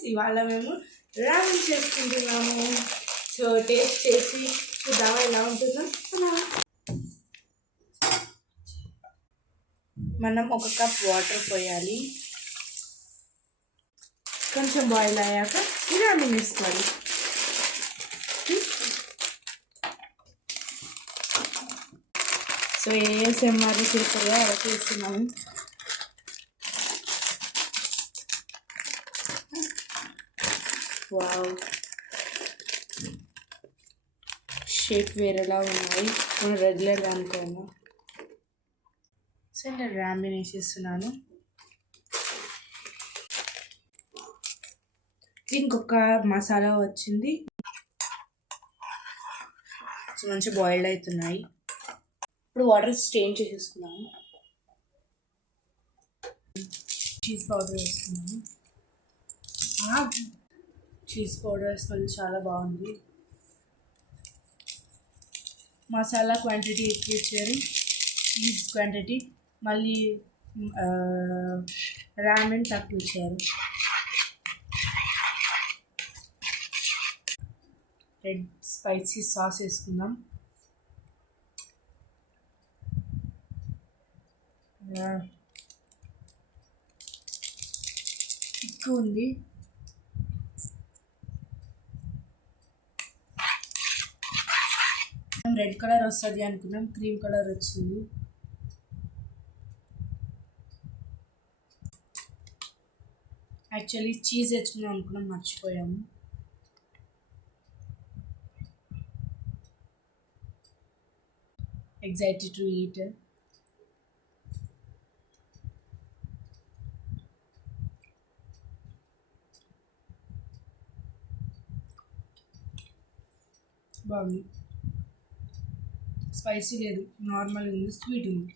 ఫ్రెండ్స్, ఇవాళ మేము రామెంట్ చేసుకుంటున్నాము. సో టేస్ట్ చేసి చూద్దామా ఎలా ఉంటుందో. మనం 1 కప్ వాటర్ పోయాలి. కొంచెం బాయిల్ అయ్యాక ఈ రామెంట్ వేసుకోవాలి. సో ఏఎస్ఎంఆర్ చేస్తారో అలా చేస్తున్నాము. వావ్, షేప్ వేరేలా ఉన్నాయి మనం రెగ్యులర్గా అనుకోము. సో నేను రామెంట్ వేసేస్తున్నాను. దీనికి ఒక మసాలా వచ్చింది. సో మంచి బాయిల్డ్ అవుతున్నాయి. ఇప్పుడు వాటర్ స్ట్రెయిన్ చేసేసుకున్నాను. చీజ్ పౌడర్ వేసుకున్నాను. చీజ్ పౌడర్ స్మెల్ చాలా బాగుంది. మసాలా క్వాంటిటీ ఎక్కువ ఇచ్చారు, చీజ్ క్వాంటిటీ మళ్ళీ రామెంట్ తక్కువ ఇచ్చారు. రెడ్ స్పైసీ సాస్ వేసుకుందాం. ఎక్కువ ఉంది. రెడ్ కలర్ వస్తుంది అనుకున్నాం, క్రీమ్ కలర్ వచ్చింది. యాక్చువల్లీ చీజ్ వేసుకున్నాం అనుకున్నాం, మర్చిపోయాము. Excited to eat. బాగుంది. స్పైసీ లేదు, నార్మల్ ఉంది, స్వీట్ ఉంది.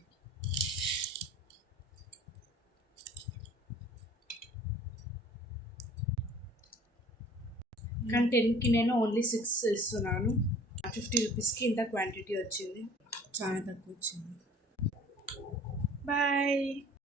కానీ 10కి నేను ఓన్లీ 6 ఇస్తున్నాను. 50 రూపీస్కి ఇంత క్వాంటిటీ వచ్చింది, చాలా తక్కువ వచ్చింది. బాయ్.